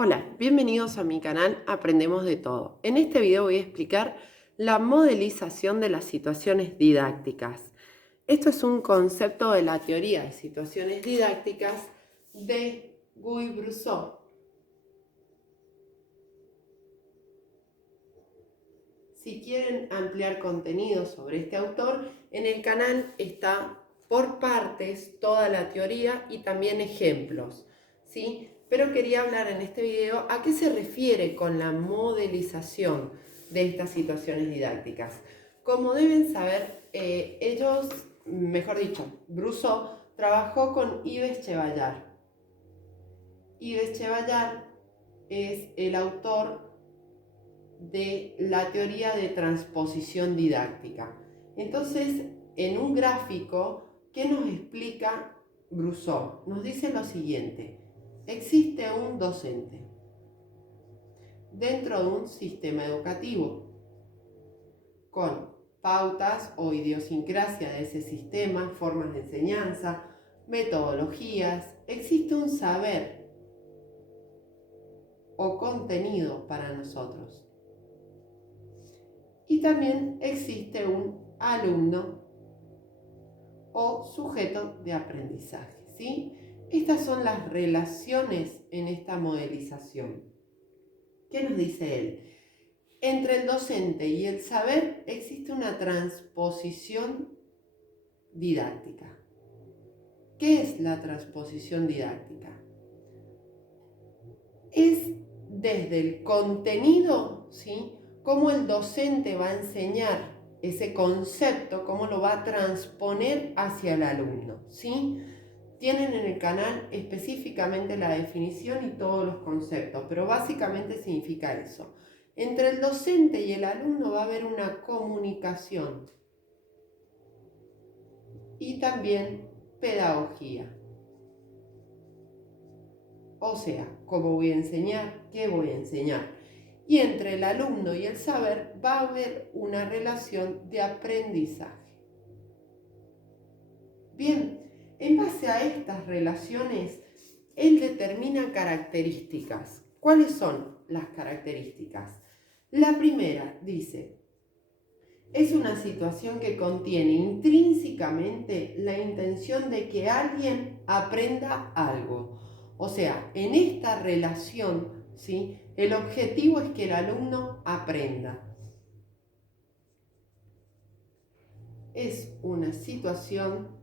Hola, bienvenidos a mi canal Aprendemos de Todo. En este video voy a explicar la modelización de las situaciones didácticas. Esto es un concepto de la teoría de situaciones didácticas de Guy-Brusseau. Si quieren ampliar contenido sobre este autor, en el canal está por partes toda la teoría y también ejemplos, ¿sí? Pero quería hablar en este video a qué se refiere con la modelización de estas situaciones didácticas. Como deben saber, mejor dicho, Brusseau trabajó con Yves Chevallat. Yves Chevallat es el autor de la teoría de transposición didáctica. Entonces, en un gráfico, ¿qué nos explica Brusseau? Nos dice lo siguiente: existe un docente dentro de un sistema educativo con pautas o idiosincrasia de ese sistema, formas de enseñanza, metodologías. Existe un saber o contenido para nosotros. Y también existe un alumno o sujeto de aprendizaje, ¿sí? Estas son las relaciones en esta modelización. ¿Qué nos dice él? Entre el docente y el saber existe una transposición didáctica. ¿Qué es la transposición didáctica? Es desde el contenido, ¿sí?, cómo el docente va a enseñar ese concepto, cómo lo va a transponer hacia el alumno, ¿sí? Tienen en el canal específicamente la definición y todos los conceptos, pero básicamente significa eso. Entre el docente y el alumno va a haber una comunicación y también pedagogía. O sea, ¿cómo voy a enseñar? ¿Qué voy a enseñar? Y entre el alumno y el saber va a haber una relación de aprendizaje. Bien, en base a estas relaciones, él determina características. ¿Cuáles son las características? La primera dice: es una situación que contiene intrínsecamente la intención de que alguien aprenda algo. O sea, en esta relación, ¿sí?, el objetivo es que el alumno aprenda. Es una situación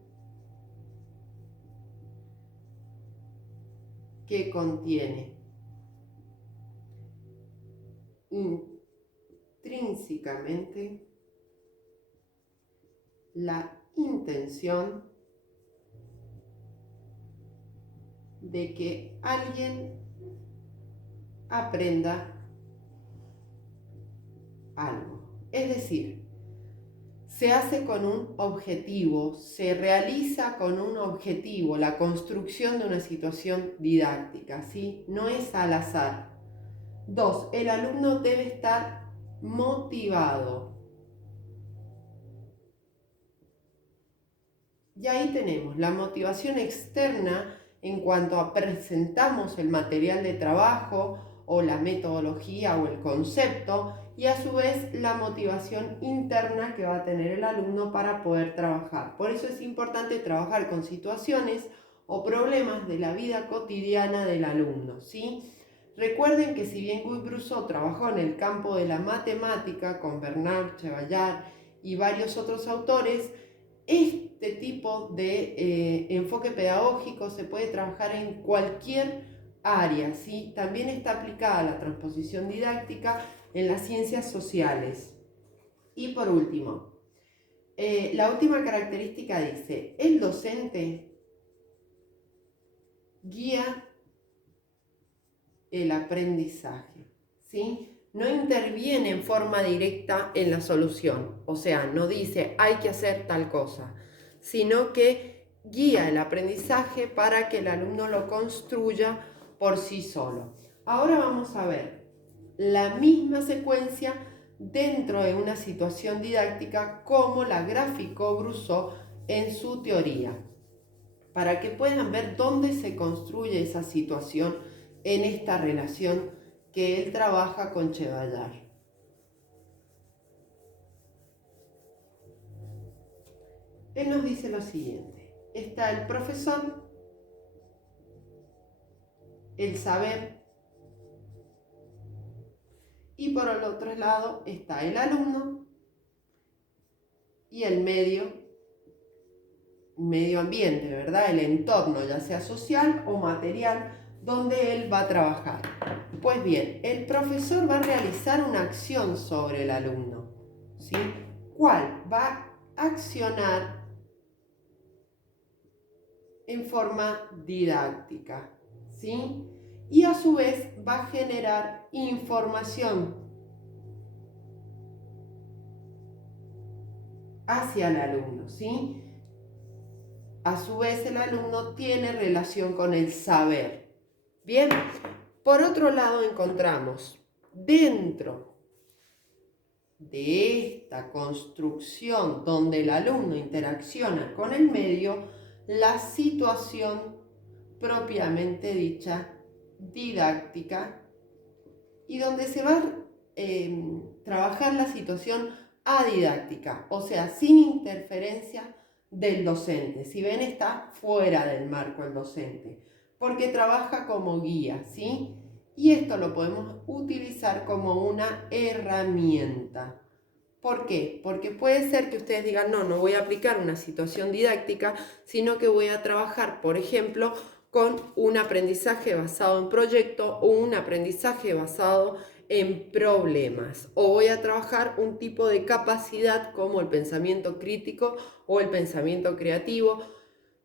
que contiene intrínsecamente la intención de que alguien aprenda algo. Es decir, se hace con un objetivo, se realiza con un objetivo la construcción de una situación didáctica, ¿sí? No es al azar. 2. El alumno debe estar motivado. Y ahí tenemos la motivación externa en cuanto a presentamos el material de trabajo o la metodología o el concepto, y a su vez la motivación interna que va a tener el alumno para poder trabajar. Por eso es importante trabajar con situaciones o problemas de la vida cotidiana del alumno, ¿sí? Recuerden que si bien Guy-Brusseau trabajó en el campo de la matemática con Bernard, Chevallat y varios otros autores, este tipo de enfoque pedagógico se puede trabajar en cualquier área, ¿sí? También está aplicada la transposición didáctica en las ciencias sociales. Y por último, la última característica dice: el docente guía el aprendizaje, ¿sí? No interviene en forma directa en la solución, o sea, no dice hay que hacer tal cosa, sino que guía el aprendizaje para que el alumno lo construya por sí solo. Ahora vamos a ver la misma secuencia dentro de una situación didáctica como la graficó Brusseau en su teoría, para que puedan ver dónde se construye esa situación en esta relación que él trabaja con Chevallar. Él nos dice lo siguiente: está el profesor, el saber, y por el otro lado está el alumno y el medio ambiente, ¿verdad? El entorno, ya sea social o material, donde él va a trabajar. Pues bien, el profesor va a realizar una acción sobre el alumno, ¿sí? ¿Cuál? Va a accionar en forma didáctica, ¿sí? Y a su vez va a generar información hacia el alumno, ¿sí? A su vez el alumno tiene relación con el saber. Bien, por otro lado encontramos dentro de esta construcción donde el alumno interacciona con el medio, la situación propiamente dicha didáctica, y donde se va a trabajar la situación adidáctica, o sea, sin interferencia del docente. Si ven, está fuera del marco el docente, porque trabaja como guía, ¿sí? Y esto lo podemos utilizar como una herramienta. ¿Por qué? Porque puede ser que ustedes digan, no voy a aplicar una situación didáctica, sino que voy a trabajar, por ejemplo, con un aprendizaje basado en proyecto o un aprendizaje basado en problemas. O voy a trabajar un tipo de capacidad como el pensamiento crítico o el pensamiento creativo.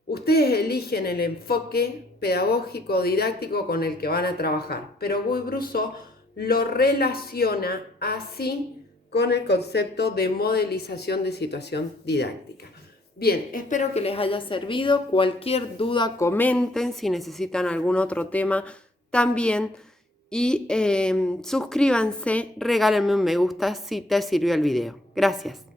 Ustedes eligen el enfoque pedagógico didáctico con el que van a trabajar, pero Guy-Brousseau lo relaciona así con el concepto de modelización de situación didáctica. Bien, espero que les haya servido. Cualquier duda, comenten. Si necesitan algún otro tema, también. Y suscríbanse, regálenme un me gusta si te sirvió el video. Gracias.